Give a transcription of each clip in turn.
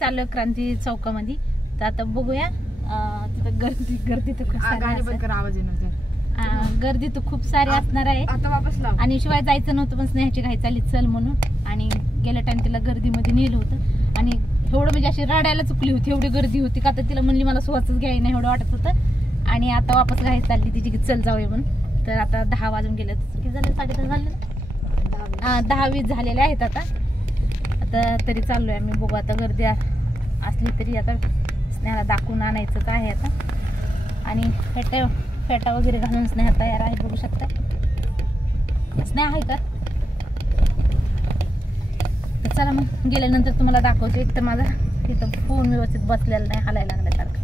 चाललो क्रांती चौकामध्ये. तर आता बघूया तिथं गर्दी तर खूप सारी बंद कर, आवाज येणार. गर्दी तर खूप सारी असणार आहे. आता वापस लाव. आणि शिवाय जायचं नव्हतं पण स्नेहाची घाई चालली चल म्हणून. आणि गेल्या टाइम तिला गर्दीमध्ये नेलं होतं आणि एवढं म्हणजे अशी रडायला चुकली होती, एवढी गर्दी होती का. तर तिला म्हणली मला सुवाचच घ्याय नाही एवढं वाटत होतं. आणि आता वापस घाई चालली तिची की चल जाऊया म्हणून. तर आता 10 वाजून गेले. किती झाले? 10:30 झाले ना. 10-20 झालेले आहेत आता. तरी चाललोय आम्ही. बघू आता गर्दी असली तरी आता स्नेहाला दाखवून आणायचंच आहे आता. आणि फेटा वगैरे घालून स्नेहा तयार आहे, बघू शकता. स्नेहा आहे का? तर चला मग गेल्यानंतर तुम्हाला दाखवते. एक तर माझा तिथं फोन व्यवस्थित बसलेला नाही, हालायला लागल्यासारखं.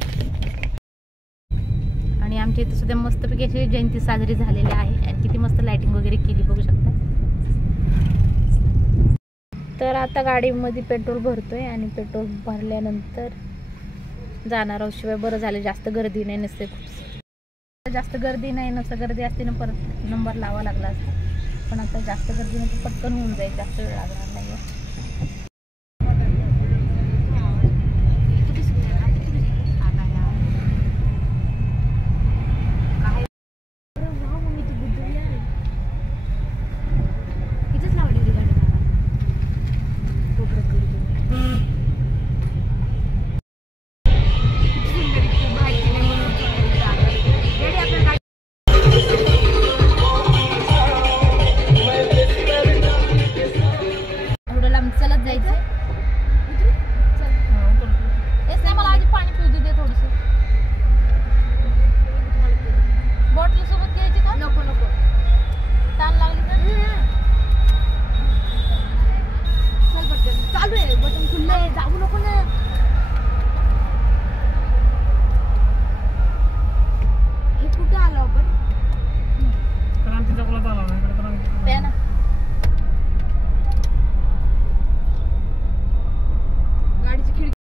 आणि आमच्या इथं सुद्धा मस्तपैकी अशी जयंती साजरी झालेली आहे आणि किती मस्त लाइटिंग वगैरे केली, बघू शकता. तर आता गाडीमध्ये पेट्रोल भरतोय आणि पेट्रोल भरल्यानंतर जाणार आहोत. शिवाय बरं झालं जास्त गर्दी नाही नसते. जास्त गर्दी नाही नसतं, गर्दी असते ना परत नंबर लावा लागला असता. पण आता जास्त गर्दी नाही, पटकन होऊन जाईल, जास्त वेळ लागणार नाही. चलत जायचं. मला आधी पाणी पिऊ दे थोडस. बॉटल सोबत घ्यायची का? नको ताण लागली तर चल बटन चालू आहे, बटन खुल्लं आहे, जाऊ नको ना. हे कुठे आलो आपण? क्रांती चौकात आलो ना. गाडीची खिडकी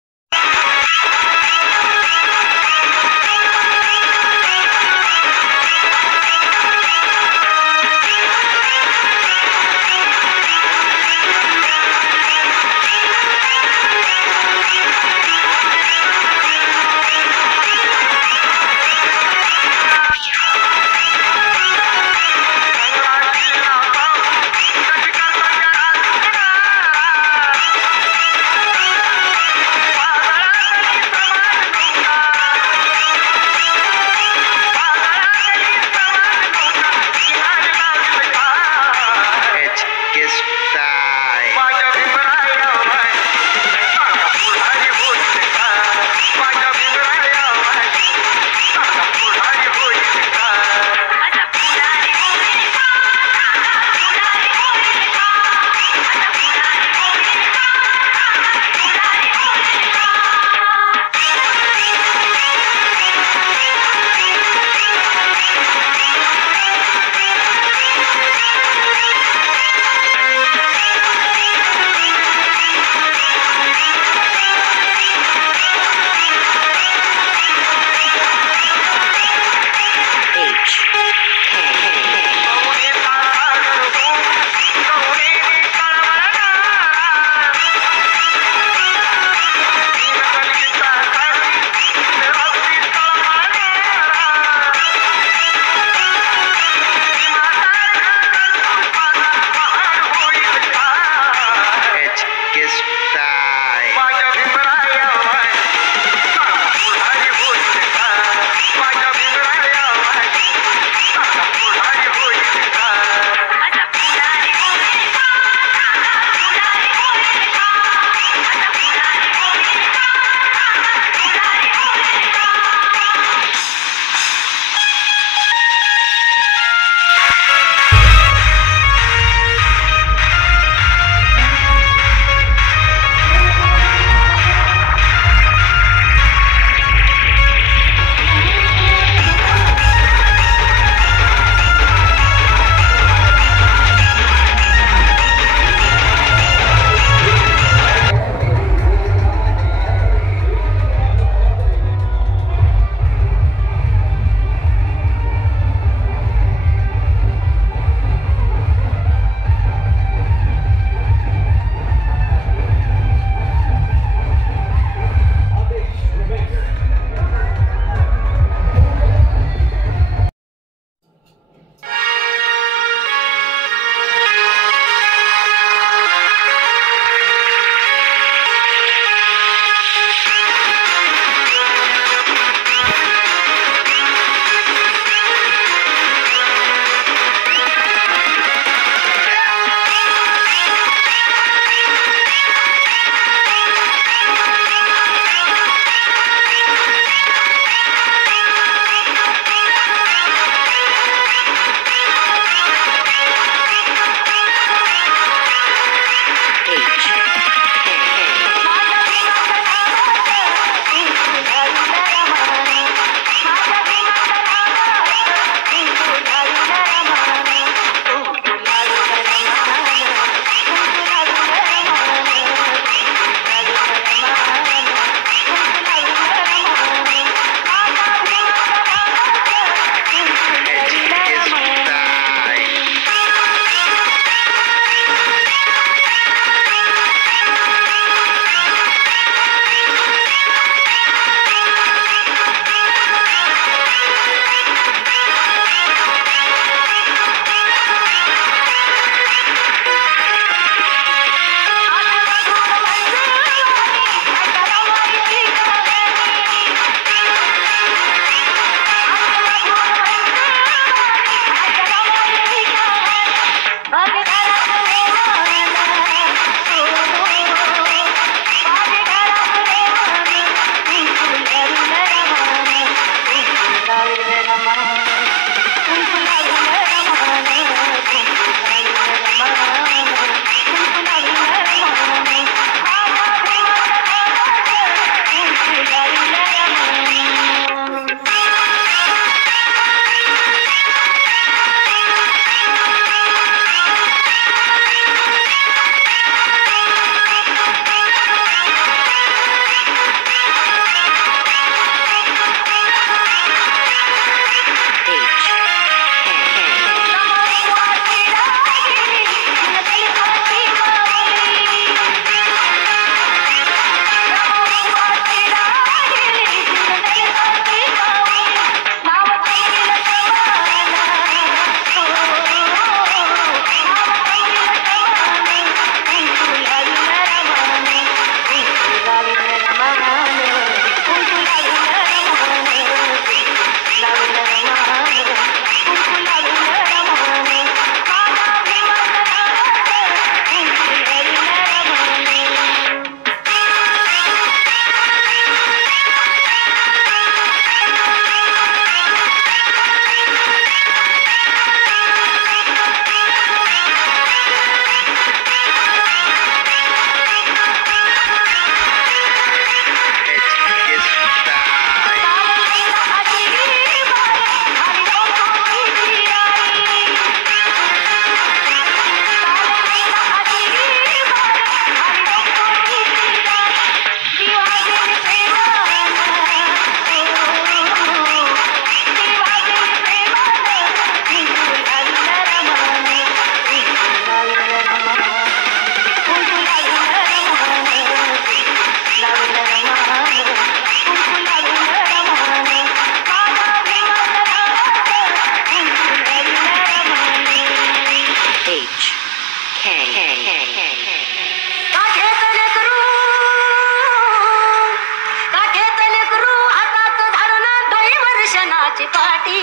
दर्शनाची पाटी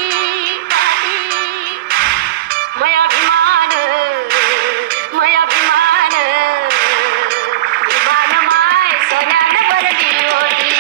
मयाभिमान मयाभिमान विमान माय सोन्यानं भरली होती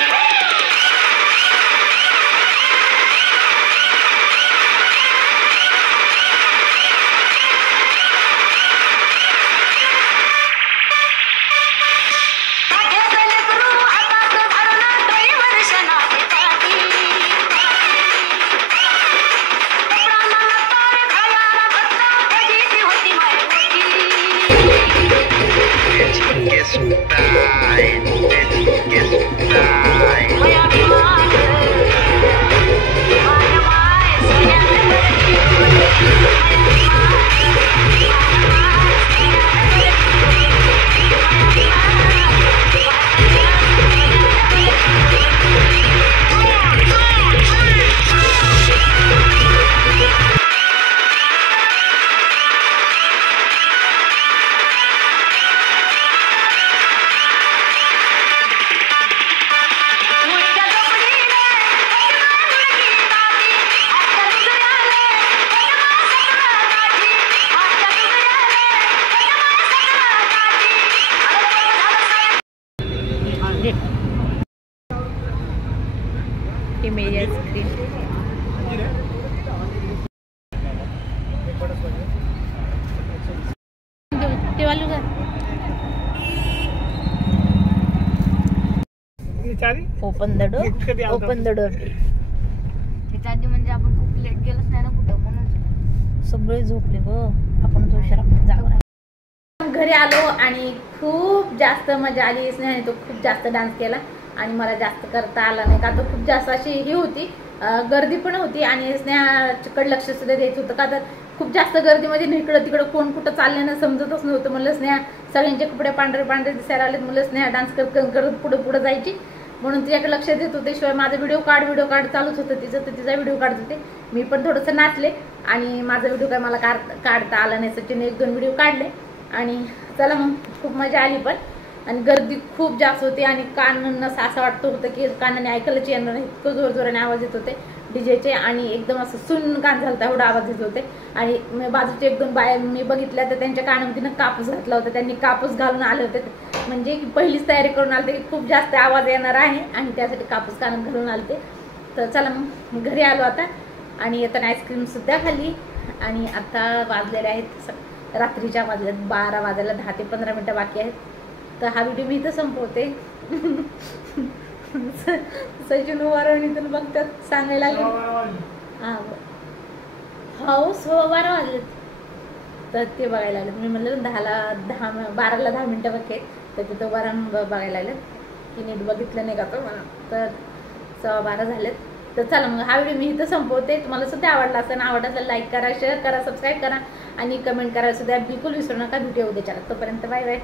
मेरी आईस्क्रीम वालू का open the door open the door त्याच्या आधी म्हणजे आपण खूप लेट गेलोच नाही ना कुठं म्हणून सगळे झोपले ग आपण तो उशिरा घरी आलो आणि खूप जास्त मजा आली स्नेहाने तो खूप जास्त डान्स केला आणि मला जास्त करता आला नाही का तर खूप जास्त अशी ही होती गर्दी पण होती आणि स्नेहाकडे लक्ष सुद्धा द्यायचं होतं का तर खूप जास्त गर्दीमध्ये इकडं तिकडं कोण कुठं चालल्यानं समजतच नव्हतं. म्हणलं स्नेहा सगळ्यांचे कपडे पांढरे पांढरे दिसायला आलेत म्हणलं स्नेहा डान्स करत पुढे पुढे जायची म्हणून तिच्याकडे लक्ष देत होते. शिवाय माझा व्हिडिओ काढ चालूच होतं तिचं तर तिचा व्हिडिओ काढत होते. मी पण थोडंसं नाचले आणि माझा व्हिडिओ काय मला काढता आला नाही. सचिन 1-2 व्हिडिओ काढले आणि चला मग खूप मजा आली पण आणि गर्दी खूप जास्त होती आणि कानांना असं वाटत होतं की कानाने ऐकायलाच येणार नाही इतकं जोरजोराने आवाज येत होते डीजेचे आणि एकदम असं सुन्न कान झालता एवढा आवाज येत होते. आणि बाजूचे 1-2 बाया मी बघितल्या तर त्यांच्या कानामध्ये कापूस घातला होता. त्यांनी कापूस घालून आले होते म्हणजे पहिलीच तयारी करून आले की खूप जास्त आवाज येणार आहे आणि त्यासाठी कापूस कानात घालून आले. तर चला मग घरी आलो आता आणि येताना आईस्क्रीम सुद्धा खाल्ली आणि आता वाजलेले आहेत रात्रीच्या वाजल्यात 12 वाजायला 10 ते 15 मिनिटं बाकी आहेत. तर हा व्हिडिओ मी इथं संपवते. सचिन वारवणीतून बघतात सांगायला लागले हां हो 12 वाजलेत तर ते बघायला लागलेत. मी म्हणलं 12ला 10 मिनिटं बाकी आहेत तर तिथं वरण बघायला लागलेत की नीट बघितलं नाही का तो मला तर 12:15 झालेत. तर चला मग हा व्हिडिओ मी इथं संपवते. तुम्हाला सुद्धा आवडला असेल आवडला लाईक करा शेअर करा सबस्क्राईब करा आणि कमेंट करा सुद्धा बिलकुल विसरू नका. व्हिडिओ उद्याच्या तोपर्यंत बाय बाय.